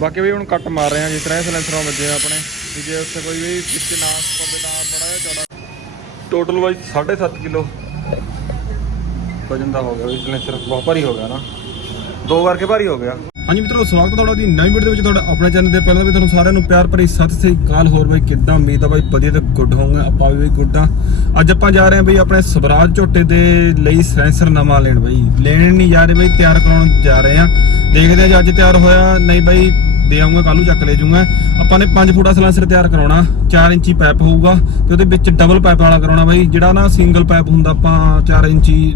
ਬਾਕੀ ਵੀ ਹੁਣ ਕੱਟ ਮਾਰ ਰਹੇ ਆ ਜਿਸ ਤਰ੍ਹਾਂ ਇਹ ਸਿਲੈਂਸਰਾਂ ਵੱਜੇ ਆਪਣੇ। ਵੀ ਜੇ ਉੱਥੇ ਕੋਈ ਵੀ ਵਿੱਚ ਨਾ ਪਵੇ ਨਾ ਬੜਾ ਜਿਹਾ ਚੌੜਾ। ਟੋਟਲ ਵਾਈਜ਼ 7.5 ਕਿਲੋ ਵਜਨ ਦਾ ਹੋ ਗਿਆ ਵੀ ਸਿਲੈਂਸਰ ਬਹੁਤ ਭਾਰੀ ਹੋ ਗਿਆ ਨਾ। ਦੋ ਵਾਰ ਕੇ ਭਾਰੀ ਹੋ ਗਿਆ। ਹਾਂਜੀ ਮਿੱਤਰੋ, ਸਵਾਗਤ ਹੈ ਤੁਹਾਡਾ ਦੀ ਨਵੀਂ ਵੀਡੀਓ ਦੇ ਵਿੱਚ ਤੁਹਾਡਾ ਆਪਣੇ ਚੈਨਲ ਤੇ। ਪਹਿਲਾਂ ਵੀ ਤੁਹਾਨੂੰ ਸਾਰਿਆਂ ਨੂੰ ਪਿਆਰ ਭਰੀ ਸਤਿ ਸ੍ਰੀ ਅਕਾਲ। ਹੋਰ ਬਾਈ, ਕਿੱਦਾਂ? ਉਮੀਦ ਆ ਬਾਈ ਵਧੀਆ ਤੇ ਗੁੱਡ ਹੋਊਗਾ ਆਪਾਂ ਵੀ ਗੁੱਡ ਆ। ਅੱਜ ਆਪਾਂ ਜਾ ਰਹੇ ਹਾਂ ਬਈ ਆਪਣੇ ਸਵਰਾਜ ਝੋਟੇ ਦੇ ਲਈ ਸੈਂਸਰ ਨਵਾਂ ਲੈਣ ਬਈ। ਲੈਣ ਨਹੀਂ ਜਾ ਰਹੇ ਬਈ, ਤਿਆਰ ਕਰਾਉਣ ਜਾ ਰਹੇ ਆ ਦੇਖਦੇ ਆ ਜੇ ਅੱਜ ਤਿਆਰ ਹੋਇਆ। ਨਹੀਂ ਬਈ ਦੇ ਆਉਂਗਾ ਕੱਲ ਨੂੰ ਚੱਕ ਲੈ ਜਾਊਂਗਾ। ਆਪਾਂ ਨੇ 5 ਫੁੱਟਾ ਸਲੈਂਸਰ ਤਿਆਰ ਕਰਾਉਣਾ 4 ਇੰਚੀ ਪਾਈਪ ਹੋਊਗਾ ਤੇ ਉਹਦੇ ਵਿੱਚ ਡਬਲ ਪਾਈਪ ਵਾਲਾ ਕਰਾਉਣਾ ਬਾਈ। ਜਿਹੜਾ ਨਾ ਸਿੰਗਲ ਪਾਈਪ ਹੁੰਦਾ, ਆਪਾਂ 4 ਇੰਚੀ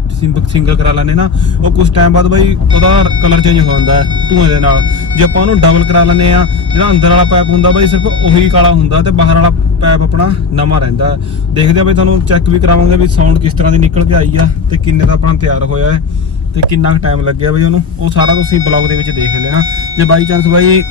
ਸਿੰਗਲ ਕਰਾ ਲੈਂਦੇ ਨਾ, ਉਹ ਕੁਝ ਟਾਈਮ ਬਾਅਦ ਬਾਈ ਉਹਦਾ ਕਲਰ ਚੇਂਜ ਹੋ ਜਾਂਦਾ ਹੈ, ਧੂਏ ਦੇ ਨਾਲ। ਜੇ ਆਪਾਂ ਉਹਨੂੰ ਡਬਲ ਕਰਾ ਲੈਂਦੇ ਆ ਜਿਹੜਾ ਅੰਦਰ ਵਾਲਾ ਪਾਈਪ ਹੁੰਦਾ ਬਾਈ, ਸਿਰਫ ਉਹੀ ਕਾਲਾ ਹੁੰਦਾ ਤੇ ਬਾਹਰ ਵਾਲਾ ਪਾਈਪ ਆਪਣਾ ਨਵਾਂ ਰਹਿੰਦਾ ਦੇਖਦੇ ਆ ਬਾਈ, ਤੁਹਾਨੂੰ ਚੈੱਕ ਵੀ ਕਰਾਵਾਂਗੇ ਵੀ ਸਾਊਂਡ ਕਿਸ ਤਰ੍ਹਾਂ ਦੀ ਨਿਕਲ ਕੇ ਆਈ ਆ ਤੇ ਕਿੰਨੇ ਦਾ ਆਪਣਾ ਤਿਆਰ ਹੋਇਆ ਹੈ। ਤੇ ਕਿੰਨਾ ਟਾਈਮ ਲੱਗਿਆ ਬਈ ਉਹਨੂੰ? ਉਹ ਸਾਰਾ ਤੁਸੀਂ ਬਲੌਗ ਦੇ ਵਿੱਚ ਦੇਖ ਲੈਣਾ ਜੇ ਬਾਈ ਚਾਂਸ ਬਾਈ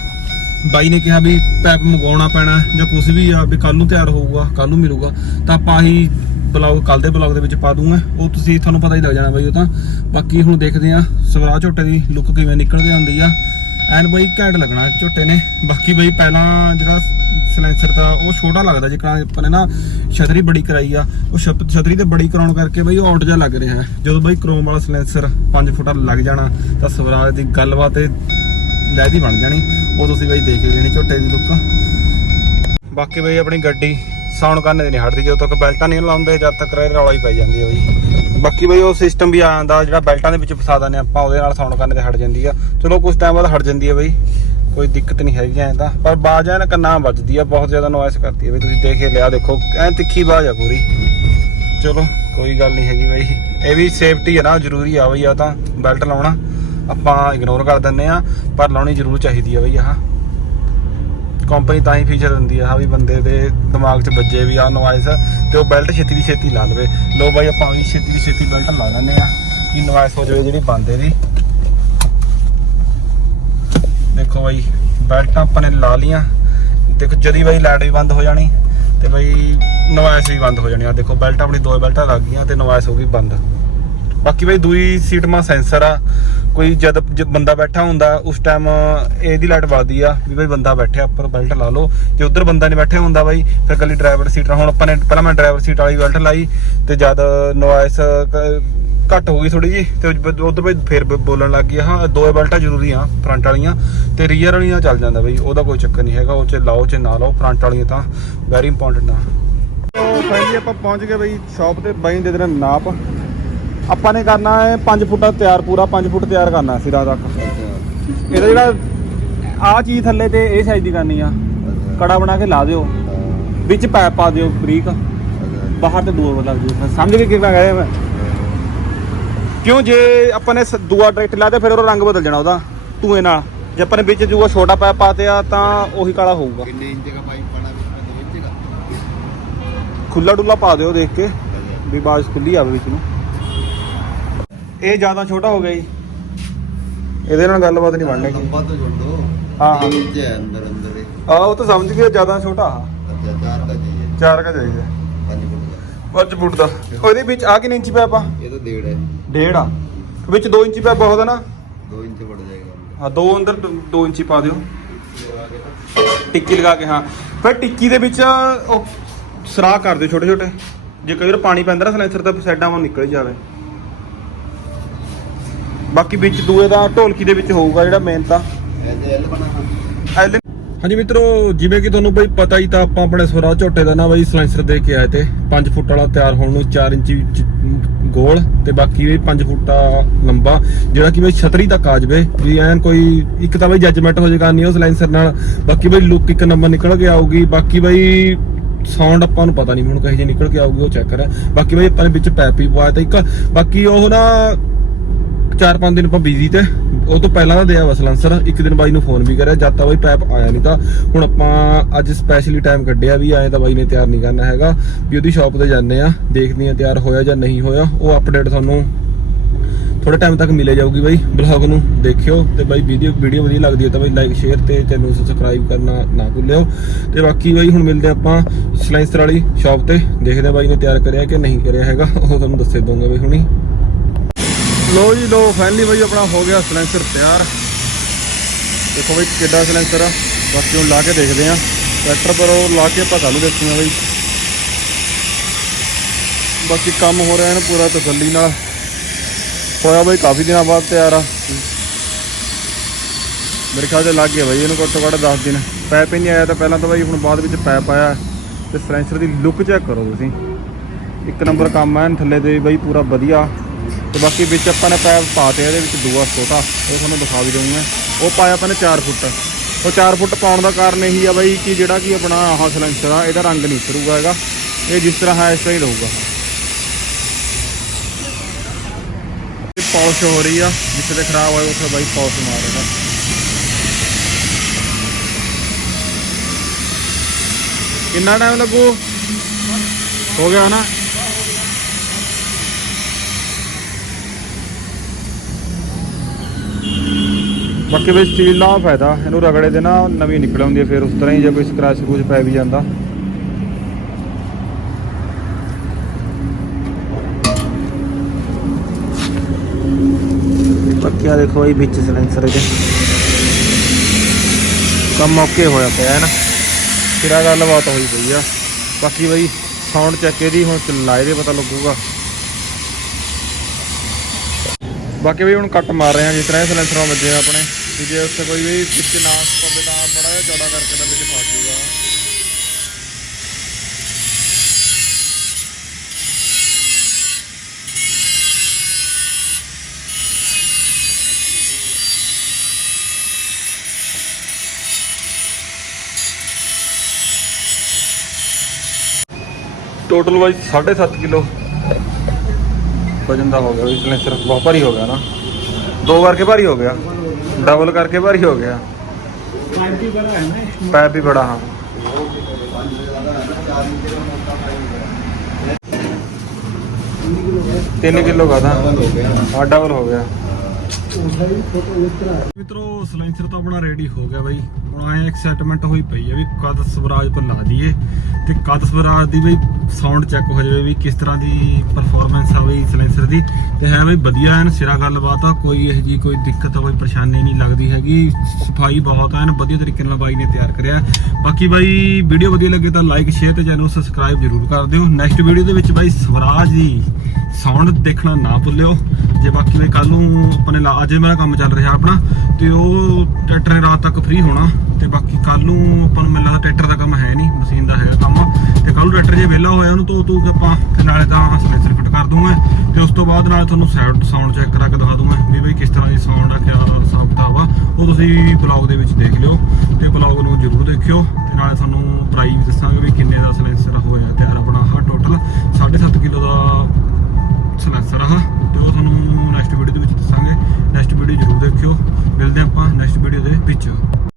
ਬਾਈ ਨੇ ਕਿਹਾ ਵੀ ਪੈਪ ਮੰਗਵਾਉਣਾ ਪੈਣਾ ਜਾਂ ਕੁਝ ਵੀ ਆ, ਵੀ ਕੱਲ ਨੂੰ ਤਿਆਰ ਹੋਊਗਾ ਕੱਲ ਨੂੰ ਮਿਲੂਗਾ, ਤਾਂ ਆਪਾਂ ਹੀ ਬਲੌਗ ਕੱਲ ਦੇ ਬਲੌਗ ਦੇ ਵਿੱਚ ਪਾ ਦੂੰਗਾ। ਉਹ ਤੁਸੀਂ, ਤੁਹਾਨੂੰ ਪਤਾ ਹੀ ਲੱਗ ਜਾਣਾ ਬਾਈ ਉਹ ਤਾਂ। ਬਾਕੀ ਹੁਣ ਦੇਖਦੇ ਆ ਸਵਰਾਜ ਝੋਟੇ ਦੀ ਲੁੱਕ ਕਿਵੇਂ ਨਿਕਲਦੀ ਆਉਂਦੀ ਆ। ਐਨ ਬਾਈ ਘੈਂਟ ਲੱਗਣਾ ਝੋਟੇ ਨੇ। ਬਾਕੀ ਬਾਈ ਪਹਿਲਾਂ ਜਿਹੜਾ ਸਲੈਂਸਰ ਤਾਂ ਉਹ ਛੋਟਾ ਲੱਗਦਾ, ਜਿਕਣਾ ਆਪਾਂ ਨੇ ਨਾ ਛਤਰੀ ਬੜੀ ਕਰਾਈ ਆ। ਉਹ ਛਪ- ਛਤਰੀ ਤੇ ਬੜੀ ਕਰਾਉਣ ਕਰਕੇ ਬਈ ਉਹ ਆਊਟ ਜਿਹਾ ਲੱਗ ਰਿਹਾ ਜਦੋਂ ਬਾਈ ਕ੍ਰੋਮ ਵਾਲਾ ਸਲੈਂਸਰ 5 ਫੁੱਟਾ ਲੱਗ ਜਾਣਾ, ਤਾਂ ਸਵਰਾਜ ਦੀ ਗੱਲਬਾਤ ਇਹ ਲੈਦੀ ਬਣ ਜਾਣੀ। ਉਹ ਤੁਸੀਂ ਬਈ ਦੇਖ ਲੈਣੀ ਝੋਟੇ ਦੀ ਲੁੱਕ ਬਾਕੀ ਬਈ ਆਪਣੀ ਗੱਡੀ ਸਾਊਂਡ ਕਰਨ ਦੀ ਨਹੀਂ ਹਟਦੀ, ਜਦੋਂ ਤੱਕ ਬੈਲਟਾਂ ਨਹੀਂ ਲਾਉਂਦੇ, ਜਦ ਤੱਕ ਇਹ ਰੌਲਾ ਹੀ ਪੈ ਜਾਂਦੀ ਹੈ ਬਈ। ਬਾਕੀ ਬਈ ਉਹ ਸਿਸਟਮ ਵੀ ਆ ਜਾਂਦਾ, ਜਿਹੜਾ ਬੈਲਟਾਂ ਦੇ ਵਿੱਚ ਫਸਾ ਦਿੰਦੇ ਆਪਾਂ, ਉਹਦੇ ਨਾਲ ਸਾਊਂਡ ਕਰਨ ਤੇ ਹਟ ਜਾਂਦੀ ਆ। ਚਲੋ ਕੁਝ ਟਾਈਮ ਬਾਅਦ ਹਟ ਜਾਂਦੀ ਹੈ ਬਈ। ਕੋਈ ਦਿੱਕਤ ਨਹੀਂ ਹੈਗੀ ਐ ਤਾਂ। ਪਰ ਬਾਜ ਐ ਨਾ ਕੰਨਾਂ ਵੱਜਦੀ ਆ, ਬਹੁਤ ਜ਼ਿਆਦਾ ਨੋਇਸ ਕਰਦੀ ਹੈ ਵੀ ਤੁਸੀਂ ਦੇਖ ਹੀ ਲਿਆ, ਦੇਖੋ, ਐ ਤਿੱਖੀ ਬਾਜ ਆ ਪੂਰੀ। ਚਲੋ, ਕੋਈ ਗੱਲ ਨਹੀਂ ਹੈਗੀ ਬਾਈ। ਇਹ ਵੀ ਸੇਫਟੀ ਹੈ ਨਾ, ਜ਼ਰੂਰੀ ਆ ਬਈ, ਆ ਤਾਂ ਬੈਲਟ ਲਾਉਣਾ। ਆਪਾਂ ਇਗਨੋਰ ਕਰ ਦਿੰਨੇ ਆ, ਪਰ ਲਾਉਣੀ ਜ਼ਰੂਰ ਚਾਹੀਦੀ ਆ ਬਈ, ਆਹ। ਕੰਪਨੀ ਤਾਂ ਹੀ ਫੀਚਰ ਦਿੰਦੀ ਆ ਵੀ ਬੰਦੇ ਦੇ ਦਿਮਾਗ 'ਚ ਵੱਜੇ ਵੀ ਆ ਨੋਇਸ ਤੇ ਉਹ ਬੈਲਟ ਛੇਤੀ ਦੀ ਛੇਤੀ ਲਾ ਲਵੇ। ਲੋ ਬਾਈ, ਆਪਾਂ ਵੀ ਛੇਤੀ ਦੀ ਛੇਤੀ ਬੈਲਟ ਲਾ ਲੈਂਦੇ ਆ ਕਿ ਨੋਇਸ ਹੋ ਜਾਵੇ ਜਿਹੜੀ ਬੰਦੇ ਦੀ। ਦੇਖੋ ਬਾਈ, ਬੈਲਟਾਂ ਆਪਾਂ ਨੇ ਲਾ ਲੀਆਂ ਦੇਖੋ, ਜਦੀ ਬਾਈ ਲਾਈਟ ਵੀ ਬੰਦ ਹੋ ਜਾਣੀ ਤੇ ਬਾਈ ਨੋਇਸ ਵੀ ਬੰਦ ਹੋ ਜਾਣੀ। ਆ ਦੇਖੋ, ਬੈਲਟ ਆਪਣੀ ਦੋ ਬੈਲਟਾਂ ਲੱਗ ਗਈਆਂ ਤੇ ਨਵਾਇਸ ਹੋ ਗਈ ਬੰਦ। ਬਾਕੀ ਬਾਈ ਦੂਈ ਸੀਟ ਮਾ ਸੈਂਸਰ ਆ। ਕੋਈ ਜਦ ਜ- ਬੰਦਾ ਬੈਠਾ ਹੁੰਦਾ, ਉਸ ਟਾਈਮ ਇਹਦੀ ਲਾਈਟ ਵੱਜਦੀ ਆ ਵੀ ਬਾਈ ਬੰਦਾ ਬੈਠਿਆ, ਉੱਪਰ ਬੈਲਟ ਲਾ ਲਓ। ਜੇ ਉਧਰ ਬੰਦਾ ਨਹੀਂ ਬੈਠਿਆ ਹੁੰਦਾ ਬਾਈ, ਫਿਰ ਕੱਲੀ ਡਰਾਈਵਰ ਸੀਟ ਹੁਣ ਆਪਾਂ ਨੇ ਪਹਿਲਾਂ ਮੈਂ ਡਰਾਈਵਰ ਸੀਟ ਵਾਲੀ ਬੈਲਟ ਲਾਈ ਤੇ ਜਦ ਨੋਇਸ ਘੱਟ ਹੋ ਗਈ ਥੋੜੀ ਜੀ ਤੇ ਉਧਰ ਬਾਈ ਫਿਰ ਬੋਲਣ ਲੱਗ ਗਈ ਹਾਂ ਦੋ ਬੈਲਟਾਂ ਜ਼ਰੂਰੀ ਆ ਫਰੰਟ ਵਾਲੀਆਂ ਤੇ ਰੀਅਰ ਵਾਲੀਆਂ ਚੱਲ ਜਾਂਦਾ ਬਾਈ ਉਹਦਾ ਕੋਈ ਚੱਕਰ ਨਹੀਂ ਹੈਗਾ ਉਹ ਚ ਲਾਓ ਚ ਨਾ ਲਾਓ ਫਰੰਟ ਵਾਲੀਆਂ ਤਾਂ ਵੈਰੀ ਇੰਪੋਰਟੈਂਟ ਆ। ਫਾਈਨਲੀ ਆਪਾਂ ਪਹੁੰਚ ਗਏ ਬਈ ਸ਼ਾਪ ਤੇ ਬਾਈ ਦੇ ਦੇਣਾ ਨਾਪ। ਆਪਾਂ ਨੇ ਕਰਨਾ ਹੈ 5 ਫੁੱਟਾ ਤਿਆਰ ਪੂਰਾ 5 ਫੁੱਟ ਤਿਆਰ ਕਰਨਾ ਸਿਰਾ ਤੱਕ। ਇਹਦਾ ਜਿਹੜਾ ਆ ਚੀਜ਼ ਥੱਲੇ ਤੇ ਇਹ ਸਾਈਜ਼ ਦੀ ਕਰਨੀ ਆ ਕੜਾ ਬਣਾ ਕੇ ਲਾ ਦਿਓ। ਵਿੱਚ ਪੈਪ ਪਾ ਦਿਓ ਬਰੀਕ। ਬਾਹਰ ਤੇ ਦੂਰ ਲੱਗ ਜੂ ਸਮਝ ਗਏ ਕਿਵੇਂ ਕਹੇ ਮੈਂ? ਕਿਉਂ ਜੇ ਆਪਾਂ ਨੇ ਸ- ਦੂਆ ਡਾਇਰੈਕਟ ਲਾ ਤੇ ਫਿਰ ਉਹਦਾ ਰੰਗ ਬਦਲ ਜਾਣਾ ਉਹਦਾ ਧੂਏ ਨਾਲ ਜੇ ਆਪਾਂ ਨੇ ਵਿੱਚ ਦੂਆ ਛੋਟਾ ਪੈਪ ਪਾਤੇ ਆ ਤਾਂ ਉਹੀ ਕਾਲਾ ਹੋਊਗਾ कितने इंच का पाइप पड़ा है इसमें दो इंच का ਖੁੱਲਾ ਡੁੱਲਾ ਪਾ ਦਿਓ ਦੇਖ ਕੇ ਵੀ ਬਾਜ ਖੁੱਲੀ ਆਵੇ ਵਿੱਚ ਨੂੰ ਇਹ ਜ਼ਿਆਦਾ ਛੋਟਾ ਹੋ ਗਿਆ ਜੀ ਇਹਦੇ ਨਾਲ ਗੱਲਬਾਤ ਨਹੀਂ ਬਣਨੀ लंबा तो जोड़ दो हाँ, तीन हाँ। इंच है अंदर अंदर एक ਆ ਉਹ ਤਾਂ ਸਮਝ ਗਿਆ ਜ਼ਿਆਦਾ ਛੋਟਾ ਆ अच्छा चार का चाहिए ਚਾਰ ਕਾ ਚਾਹੀਦਾ ਵੱਜ ਬੁੱਟ ਉਹਦੇ ਵਿੱਚ ਆ ਕਿੰਨੇ ਇੰਚੀ ਪਾਈਪ ਆ? ਇਹ ਤਾਂ ਡੇਢ ਹੈ। ਡੇਢ ਆ। ਵਿੱਚ 2 ਇੰਚੀ ਪਾਈਪ ਬਹੁਤ ਆ ਨਾ? 2 ਇੰਚ ਵੱਡ ਜਾਏਗਾ। ਹਾਂ ਦੋ ਅੰਦਰ 2 ਇੰਚੀ ਪਾ ਦਿਓ। ਟਿੱਕੀ ਲਗਾ ਕੇ ਹਾਂ। ਫਿਰ ਟਿੱਕੀ ਦੇ ਵਿੱਚ ਉਹ ਸਰਾਹ ਕਰ ਦਿਓ ਛੋਟੇ ਛੋਟੇ। ਜੇ ਕਈ ਵਾਰ ਪਾਣੀ ਪੈਂਦਾ ਨਾ ਸਲੈਂਸਰ ਤਾਂ ਸਾਈਡਾਂ ਵਾਂ ਨਿਕਲ ਜਾਵੇ। ਬਾਕੀ ਵਿੱਚ ਦੂਏ ਦਾ ਢੋਲਕੀ ਦੇ ਵਿੱਚ ਹੋਊਗਾ ਜਿਹੜਾ ਮੇਨ ਤਾਂ। ਐਲ ਹਾਂਜੀ ਮਿੱਤਰੋ, ਜਿਵੇਂ ਕਿ ਤੁਹਾਨੂੰ ਬਈ ਪਤਾ ਹੀ ਤਾਂ ਆਪਾਂ ਆਪਣੇ ਸਵਰਾ ਝੋਟੇ ਦਾ ਨਾ ਬਈ ਸਲੈਂਸਰ ਦੇ ਕੇ ਆਏ ਤੇ 5 ਫੁੱਟ ਵਾਲਾ ਤਿਆਰ ਹੋਣ ਨੂੰ 4 ਇੰਚੀ ਗੋਲ ਤੇ ਬਾਕੀ ਵੀ 5 ਫੁੱਟਾ ਲੰਬਾ, ਜਿਹੜਾ ਕਿ ਬਈ ਛਤਰੀ ਤੱਕ ਆ ਜਾਵੇ, ਵੀ ਐਨ ਕੋਈ ਇੱਕ ਤਾਂ ਬਈ ਜੱਜਮੈਂਟ ਹੋ ਜਾਏਗਾ ਨਹੀਂ ਉਹ ਸਲੈਂਸਰ ਨਾਲ, ਬਾਕੀ ਬਈ ਲੁੱਕ ਇੱਕ ਨੰਬਰ ਨਿਕਲ ਕੇ ਆਊਗੀ, ਬਾਕੀ ਬਈ ਸਾਊਂਡ ਆਪਾਂ ਨੂੰ ਪਤਾ ਨਹੀਂ ਹੁਣ ਕਹੇ ਜੇ ਨਿਕਲ ਕੇ ਆਊਗੀ, ਉਹ ਚੈੱਕ ਹੈ ਬਾਕੀ ਬਈ ਆਪਾਂ ਨੇ ਵਿੱਚ ਪੈਪ ਹੀ ਪਵਾਇਆ ਤਾਂ ਇੱਕ, ਬਾਕੀ ਉਹ ਨਾ ਚਾਰ ਪੰਜ ਦਿਨ ਆਪਾਂ ਬਿਜ਼ੀ ਤੇ, ਉਹ ਤੋਂ ਪਹਿਲਾਂ ਦਾ ਦਿਆ ਵਾ ਸਲੰਸਰ, ਇੱਕ ਦਿਨ ਬਾਈ ਨੂੰ ਫੋਨ ਵੀ ਕਰਿਆ, ਜਦ ਤਾਂ ਬਾਈ ਪੈਪ ਆਇਆ ਨਹੀਂ ਤਾਂ। ਹੁਣ ਆਪਾਂ ਅੱਜ ਸਪੈਸ਼ਲੀ ਟਾਈਮ ਕੱਢਿਆ ਵੀ ਆਏ ਤਾਂ ਬਾਈ ਨੇ ਤਿਆਰ ਨਹੀਂ ਕਰਨਾ ਹੈਗਾ, ਵੀ ਉਹਦੀ ਸ਼ਾਪ ਤੇ ਜਾਂਦੇ ਆ, ਦੇਖਦੇ ਆ ਤਿਆਰ ਹੋਇਆ ਜਾਂ ਨਹੀਂ ਹੋਇਆ, ਉਹ ਅਪਡੇਟ ਤੁਹਾਨੂੰ ਥੋੜੇ ਟਾਈਮ ਤੱਕ ਮਿਲੇ ਜਾਊਗੀ ਬਾਈ ਬਲੌਗ ਨੂੰ ਦੇਖਿਓ, ਤੇ ਬਾਈ ਵੀਡੀਓ ਵੀਡੀਓ ਵਧੀਆ ਲੱਗਦੀ ਹੈ ਤਾਂ ਬਾਈ ਲਾਈਕ ਸ਼ੇਅਰ ਤੇ ਚੈਨਲ ਸਬਸਕ੍ਰਾਈਬ ਕਰਨਾ ਨਾ ਭੁੱਲਿਓ। ਤੇ ਬਾਕੀ ਬਾਈ ਹੁਣ ਮਿਲਦੇ ਆਪਾਂ ਸਲੈਂਸਰ ਵਾਲੀ ਸ਼ਾਪ ਤੇ, ਦੇਖਦੇ ਆ ਬਾਈ ਨੇ ਤਿਆਰ ਕਰਿਆ ਕਿ ਨਹੀਂ ਕਰਿਆ ਹੈਗਾ, ਉਹ ਤੁਹਾਨੂੰ ਦੱਸੇ ਦਊਂਗਾ ਬਾਈ ਹੁਣੀ। ਲੋ ਜੀ, ਲੋ ਫਾਈਨਲੀ ਬਾਈ ਆਪਣਾ ਹੋ ਗਿਆ ਸਲੈਂਸਰ ਤਿਆਰ। ਦੇਖੋ ਬਾਈ ਕਿੱਡਾ ਸਲੈਂਸਰ ਆ। ਬਾਕੀ ਹੁਣ ਲਾ ਕੇ ਦੇਖਦੇ ਆ। ਟਰੈਕਟਰ ਪਰ ਉਹ ਲਾ ਕੇ ਆਪਾਂ ਤੁਹਾਨੂੰ ਨੂੰ ਦੇਖੂਗਾ ਬਈ। ਬਾਕੀ ਕੰਮ ਹੋ ਰਿਹਾ ਐਨ ਪੂਰਾ ਤਸੱਲੀ ਨਾਲ। ਹੋਇਆ ਬਈ ਕਾਫੀ ਦਿਨਾਂ ਬਾਅਦ ਤਿਆਰ ਆ। ਮੇਰੇ ਖਿਆਲ ਤੇ ਲੱਗ ਗਿਆ ਬਈ ਇਹਨੂੰ ਘੱਟੋ ਘੱਟ 10 ਦਿਨ। ਪੈਪ ਹੀ ਨਹੀਂ ਆਇਆ ਤਾਂ ਪਹਿਲਾਂ ਤਾਂ ਬਾਈ ਹੁਣ ਬਾਅਦ ਵਿੱਚ ਪੈਪ ਆਇਆ। ਤੇ ਸਲੈਂਸਰ ਦੀ ਲੁੱਕ ਚੈੱਕ ਕਰੋ ਤੁਸੀਂ। ਇੱਕ ਨੰਬਰ ਕੰਮ ਹੈ ਥੱਲੇ 'ਤੇ ਬਾਈ ਪੂਰਾ ਵਧੀਆ। ਤੇ ਬਾਕੀ ਵਿੱਚ ਆਪਾਂ ਨੇ ਪੈਪ ਪਾਤੇ ਇਹਦੇ ਵਿੱਚ ਦੂਆ ਛੋਟਾ ਉਹ ਤੁਹਾਨੂੰ ਦਿਖਾ ਵੀ ਦਊਂਗਾ। ਉਹ ਪਾਇਆ ਆਪਾਂ ਨੇ 4 ਫੁੱਟ। ਉਹ 4 ਫੁੱਟ ਪਾਉਣ ਦਾ ਕਾਰਨ ਇਹੀ ਆ ਬਾਈ ਕਿ ਜਿਹੜਾ ਕਿ ਆਪਣਾ ਆਹ ਸਿਲੈਂਸਰ ਆ, ਇਹਦਾ ਰੰਗ ਨਹੀਂ ਉਤਰੂਗਾ ਹੈਗਾ। ਇਹ ਜਿਸ ਤਰ੍ਹਾਂ ਹੈ, ਇਸ ਤਰ੍ਹਾਂ ਹੀ ਰਹੂਗਾ। ਇਹ ਪਾਲਿਸ਼ ਹੋ ਰਹੀ ਆ। ਜਿੱਥੇ ਤੇ ਖਰਾਬ ਹੋਇਆ, ਉੱਥੇ ਬਾਈ ਪੌਸ਼ ਮਾਰ ਕਿੰਨਾ ਟਾਈਮ ਲੱਗੂ? ਹੋ ਗਿਆ ਨਾ? ਬਾਕੀ ਵੀ ਸਟੀਲ ਦਾ ਫਾਇਦਾ, ਇਹਨੂੰ ਰਗੜੇ ਦੇ ਨਾ ਨਵੀਂ ਨਿਕਲ ਆਉਂਦੀ ਹੈ, ਫਿਰ ਉਸ ਤਰ੍ਹਾਂ ਹੀ ਜੇ ਕੋਈ ਸਕ੍ਰੈਚ ਕੁਝ ਪੈ ਵੀ ਜਾਂਦਾ। ਬਾਕੀ ਆ ਦੇਖੋ ਇਹ ਵਿੱਚ ਸਲੈਂਸਰ ਇਹਦੇ। ਕੰਮ ਓਕੇ ਹੋਇਆ ਪਿਆ ਹੈ ਨਾ। ਸਿਰਾ ਗੱਲਬਾਤ ਹੋਈ ਪਈ ਆ। ਬਾਕੀ ਬਈ ਸਾਊਂਡ ਚੈੱਕ ਇਹਦੀ ਹੁਣ ਚਲਾਏ ਦੇ ਪਤਾ ਲੱਗੂਗਾ। ਬਾਕੀ ਵੀ ਹੁਣ ਕੱਟ ਮਾਰ ਰਹੇ ਆ ਜਿਸ ਤਰ੍ਹਾਂ ਇਹ ਸਿਲੈਂਸਰਾਂ ਵੱਜੇ ਆਪਣੇ। ਕਿ ਜੇ ਉੱਥੇ ਕੋਈ ਵੀ ਪਿੱਛੇ ਨਾ ਪਵੇ ਤਾਂ ਬੜਾ ਜਿਹਾ ਚੌੜਾ ਕਰਕੇ ਤਾਂ ਵਿੱਚ ਫਸ ਜੂਗਾ। Total wise 7.5 kilo. ਵਜਨ ਦਾ ਹੋ ਗਿਆ ਵੀ ਸਿਲੈਂਸਰ ਬਹੁਤ ਭਾਰੀ ਹੋ ਗਿਆ ਨਾ। ਦੋ ਕਰਕੇ ਭਾਰੀ ਹੋ ਗਿਆ ਡਬਲ ਕਰਕੇ ਭਾਰੀ ਹੋ ਗਿਆ। ਪੈਪ ਵੀ ਬੜਾ ਹਾਂ। ਤਿੰਨ ਕਿਲੋ ਦਾ ਤਾਂ ਆ ਡਬਲ ਹੋ ਗਿਆ। ਮਿੱਤਰੋ ਸਲੈਂਸਰ ਤਾਂ ਆਪਣਾ ਰੈਡੀ ਹੋ ਗਿਆ ਬਾਈ। ਹੁਣ ਆਏ ਐਕਸਾਈਟਮੈਂਟ ਹੋਈ ਪਈ ਹੈ ਵੀ ਕਦ ਸਵਰਾਜ ਪਰ ਲਾ ਦਈਏ। ਤੇ ਕਦ ਸਵਰਾਜ ਦੀ ਬਈ ਸਾਊਂਡ ਚੈੱਕ ਹੋ ਜਾਵੇ ਵੀ ਕਿਸ ਤਰ੍ਹਾਂ ਦੀ ਪਰਫਾਰਮੈਂਸ ਆ ਬਈ ਸਲੈਂਸਰ ਦੀ। ਤੇ ਹੈ ਬਈ ਵਧੀਆ, ਐਨ ਸਿਰਾ ਗੱਲਬਾਤ ਆ, ਕੋਈ ਇਹ ਜੀ ਕੋਈ ਦਿੱਕਤ ਕੋਈ ਪਰੇਸ਼ਾਨੀ ਨਹੀਂ ਲੱਗਦੀ ਹੈਗੀ। ਸਫ਼ਾਈ ਬਹੁਤ ਐਨ ਵਧੀਆ ਤਰੀਕੇ ਨਾਲ ਬਾਈ ਨੇ ਤਿਆਰ ਕਰਿਆ। ਬਾਕੀ ਬਾਈ ਵੀਡੀਓ ਵਧੀਆ ਲੱਗੇ ਤਾਂ ਲਾਈਕ ਸ਼ੇਅਰ ਤੇ ਚੈਨਲ ਸਬਸਕ੍ਰਾਈਬ ਜ਼ਰੂਰ ਕਰ ਦਿਓ। ਨੈਕਸਟ ਵੀਡੀਓ ਦੇ ਵਿੱਚ ਬਾਈ ਸਵਰਾਜ ਦੀ ਸਾਊਂਡ ਦੇਖਣਾ ਨਾ ਭੁੱਲਿਓ। ਜੇ ਬਾਕੀ ਵੀ ਕੱਲ ਨੂੰ ਆਪਣੇ ਲਾ- ਅੱਜ ਮੇਰਾ ਕੰਮ ਚੱਲ ਰਿਹਾ ਆਪਣਾ, ਤੇ ਉਹ ਟਰੈਕਟਰ ਨੇ ਰਾਤ ਤੱਕ ਫ੍ਰੀ ਹੋਣਾ, ਤੇ ਬਾਕੀ ਕੱਲ ਨੂੰ ਆਪਾਂ ਨੂੰ ਮਿਲਣਾ ਟਰੈਕਟਰ ਦਾ ਕੰਮ ਹੈ ਨਹੀਂ, ਮਸ਼ੀਨ ਦਾ ਹੈਗਾ ਕੰਮ। ਤੇ ਕੱਲ ਨੂੰ ਟਰੈਕਟਰ ਜੇ ਵਿਹਲਾ ਹੋਇਆ ਉਹਨੂੰ ਧੋ ਧੂ ਕੇ ਆਪਾਂ ਤੇ ਨਾਲੇ ਤਾਂ ਸਲੈਂਸਰ ਫਿੱਟ ਕਰ ਦੂੰਗਾ ਤੇ ਉਸ ਤੋਂ ਬਾਅਦ ਨਾਲ ਤੁਹਾਨੂੰ ਸਾਊਂਡ ਸਾਊਂਡ ਚੈੱਕ ਕਰਾ ਕੇ ਦਿਖਾ ਦੂੰਗਾ ਵੀ ਬਈ ਕਿਸ ਤਰ੍ਹਾਂ ਦੀ ਸਾਊਂਡ ਆ, ਕਿਆ ਹਿਸਾਬ ਕਿਤਾਬ ਆ। ਉਹ ਤੁਸੀਂ ਬਲੌਗ ਦੇ ਵਿੱਚ ਦੇਖ ਲਿਓ, ਤੇ ਬਲੌਗ ਨੂੰ ਜ਼ਰੂਰ ਦੇਖਿਓ। ਤੇ ਨਾਲੇ ਤੁਹਾਨੂੰ ਪ੍ਰਾਈਸ ਵੀ ਦੱਸਾਂਗੇ ਵੀ ਕਿੰਨੇ ਦਾ ਸਲੈਂਸਰ ਹੋਇਆ ਤਿਆਰ ਆਪਣਾ, ਆਹ ਟੋਟਲ 7.5 ਕਿਲੋ ਦਾ ਸਲੈਂਸਰ ਆ ਤੇ ਉਹ ਤੁਹਾਨੂੰ ਨੈਕਸਟ ਵੀਡੀਓ ਦੇ ਵਿੱਚ ਦੱਸਾਂਗੇ। ਨੈਕਸਟ ਵੀਡੀਓ ਜ਼ਰੂਰ ਦੇਖਿਓ। ਮਿਲਦੇ ਆਪਾਂ ਨੈਕਸਟ ਵੀਡੀਓ ਦੇ ਵਿੱਚ।